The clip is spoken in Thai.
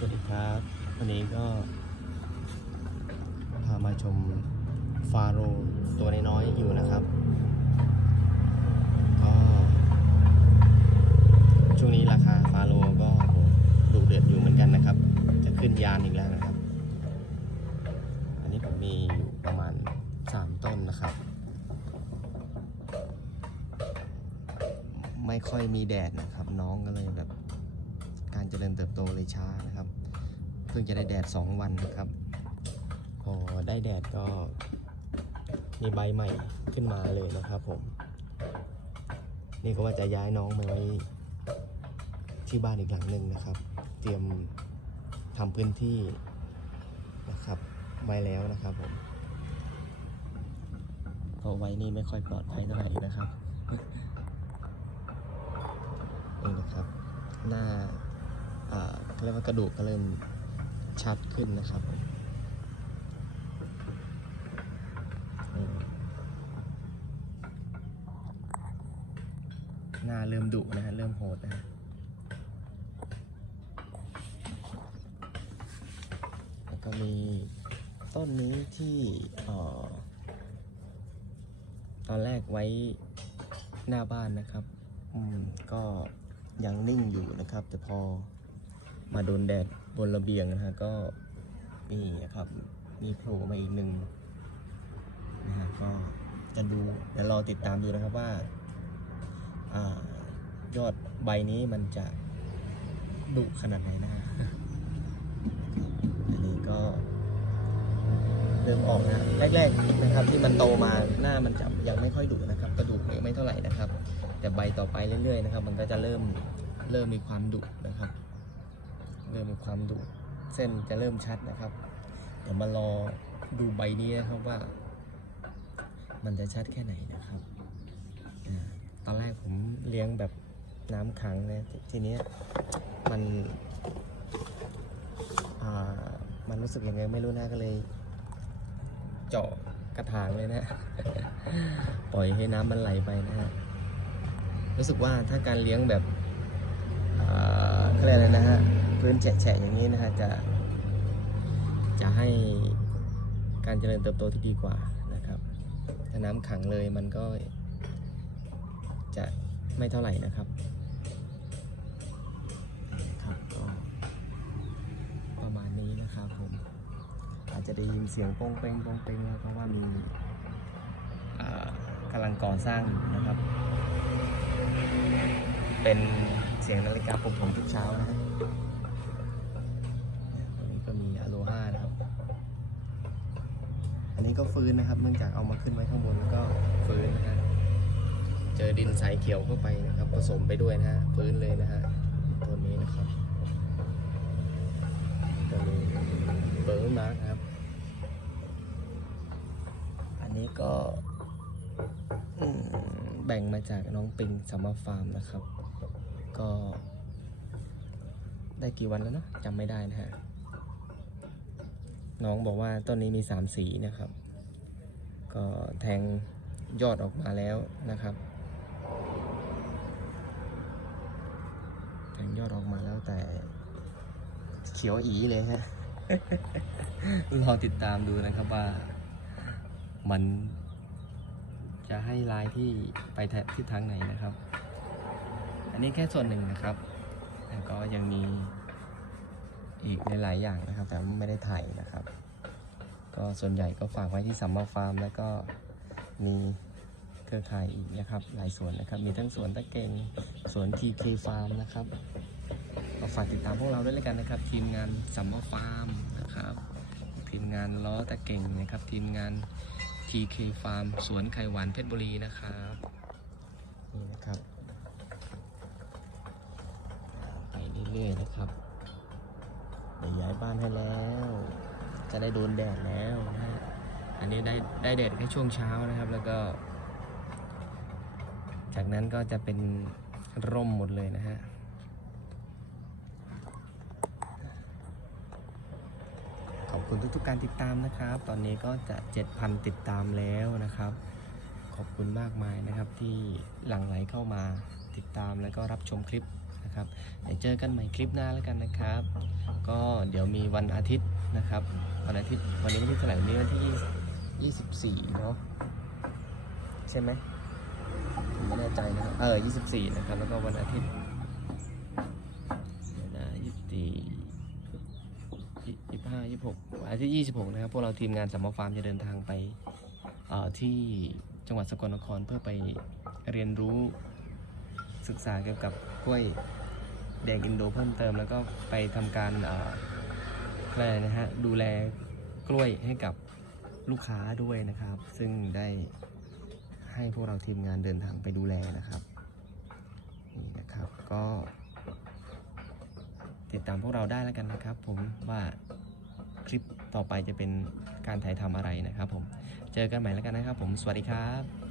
สวัสดีครับ วันนี้ก็พามาชมฟาโรตัวน้อยๆอยู่นะครับก็ช่วงนี้ราคาฟาโรก็ดุเดือดอยู่เหมือนกันนะครับ จะขึ้นยานอีกแล้วนะครับ อันนี้ผมมีอยู่ประมาณ 3 ต้นนะครับ ไม่ค่อยมีแดดนะครับ น้องก็เลยแบบการเจริญเติบโตเลยช้านะครับ พิ่งจะได้แดด 2 วันนะครับ พอได้แดดก็มีใบใหม่ขึ้นมาเลยนะครับผม นี่ก็ว่าจะย้ายน้องไปไว้ที่บ้านอีกหลังหนึ่งนะครับ เตรียมทำพื้นที่นะครับไว้แล้วนะครับผมเพราะไว้นี่ไม่ค่อยปลอดภัยเท่าไหร่นะครับนี่นะครับ หน้าอ่าเขาเรียกว่ากระดูกก็เริ่ม ชัดขึ้นนะครับหน้าเริ่มดุนะฮะเริ่มโหดนะฮะแล้วก็มีต้นนี้ที่ออตอนแรกไว้หน้าบ้านนะครับ อืม ก็ยังนิ่งอยู่นะครับ แต่พอ มาโดนแดดบนระเบียงนะฮะก็นี่นะครับ มีโผล่มาอีกหนึ่งนะฮะก็จะดูเดี๋ยวรอติดตามดูนะครับว่าอายอดใบนี้มันจะดุขนาดไหนนะฮะอันนี้ก็เริ่มออกนะแรกๆนะครับ ที่มันโตมาหน้ามันจะยังไม่ค่อยดุนะครับ กระดูกไม่เท่าไหร่นะครับ แต่ใบต่อไปเรื่อยๆนะครับ มันก็จะเริ่มเริ่มมีความดุนะครับ เริ่มมีความดุเส้นจะเริ่มชัดนะครับ เดี๋ยวมารอดูใบนี้นะครับว่า มันจะชัดแค่ไหนนะครับตอนแรกผมเลี้ยงแบบน้ำขังนะทีนี้มันมันรู้สึกยังไงไม่รู้นะก็เลยเจาะกระถางเลยนะ ปล่อยให้น้ำมันไหลไปนะฮะรู้สึกว่าถ้าการเลี้ยงแบบเขาเรียกอะไรนะฮะ พื้นแฉะๆอย่างนี้นะฮะจะจะให้การเจริญเติบโตที่ดีกว่านะครับ ถ้าน้ำขังเลยมันก็จะไม่เท่าไหร่นะครับครับก็ประมาณนี้นะครับผม อาจจะได้ยินเสียงโป้งเป้งโป้งเป้งเพราะว่ามีอ่ากำลังก่อสร้างอยู่นะครับ เป็นเสียงนาฬิกาปลุกผมทุกเช้านะฮะ นี้ก็ฟื้นนะครับเนื่องจากเอามาขึ้นไว้ข้างบนแล้วก็ฟื้นนะฮะเจอดินใสเขียวเข้าไปนะครับ ผสมไปด้วยนะฮะฟื้นเลยนะฮะตัวนี้นะครับตัวนี้เบิร์มาร์ครับ อันนี้ก็แบ่งมาจากน้องปิงซัมเมอร์ฟาร์มนะครับ ก็ได้กี่วันแล้วเนอะจำไม่ได้นะฮะ น้องบอกว่าต้นนี้มีสามสีนะครับ ก็แทงยอดออกมาแล้วนะครับ แทงยอดออกมาแล้วแต่เขียวอีเลยฮะรอติดตามดูนะครับว่ามันจะให้ลายที่ไปททิศทางไหนนะครับ อันนี้แค่ส่วนหนึ่งนะครับแต่ก็ยังมี อีกหลายๆอย่างนะครับ แต่ไม่ได้ถ่ายนะครับ ก็ส่วนใหญ่ก็ฝากไว้ที่สัมมาฟาร์ม แล้วก็มีเครือข่ายอีกนะครับ หลายสวนนะครับ มีทั้งสวนตะเกงสวน TK Farm นะครับก็ฝากติดตามพวกเราด้วยแล้วกันนะครับ ทีมงานสัมมาฟาร์มนะครับ ทีมงานล้อตะเก่งนะครับ ทีมงาน TK Farm สวนไข่หวานเพชรบุรีนะครับนี่นะครับ ไปเรื่อยๆนะครับายบ้านให้แล้ว จะได้โดนแดดแล้วนะอันนี้ได้ได้แดดแค่ช่วงเช้านะครับแล้วก็ จากนั้นก็จะเป็นร่มหมดเลยนะฮะขอบคุณทุกๆการติดตามนะครับ ตอนนี้ก็จะ 7,000 ติดตามแล้วนะครับ ขอบคุณมากมายนะครับที่หลั่งไหลเข้ามาติดตามแล้วก็รับชมคลิปนะครับเดี๋ยวเจอกันใหม่คลิปหน้าแล้วกันนะครับ เดี๋ยวมีวันอาทิตย์นะครับ วันอาทิตย์วันนี้วันที่เท่าไหร่วันนี้วันที่24เนาะใช่ไหมไม่แน่ใจนะครับเออ24นะครับ แล้วก็วันอาทิตย์เดี๋ยวนะ24 25 26วันอาทิตย์26นะครับ พวกเราทีมงานสัมมฟาร์มจะเดินทางไปเอ่อที่จังหวัดสกลนครเพื่อไปเรียนรู้ศึกษาเกี่ยวกับกล้วยแดงอินโดเพิ่มเติม แล้วก็ไปทำการ อะไรนะฮะดูแลกล้วยให้กับลูกค้าด้วยนะครับ ซึ่งได้ให้พวกเราทีมงานเดินทางไปดูแลนะครับนี่นะครับก็ติดตามพวกเราได้แล้วกันนะครับ ผมว่าคลิปต่อไปจะเป็นการถ่ายทำอะไรนะครับ ผมเจอกันใหม่แล้วกันนะครับ ผมสวัสดีครับ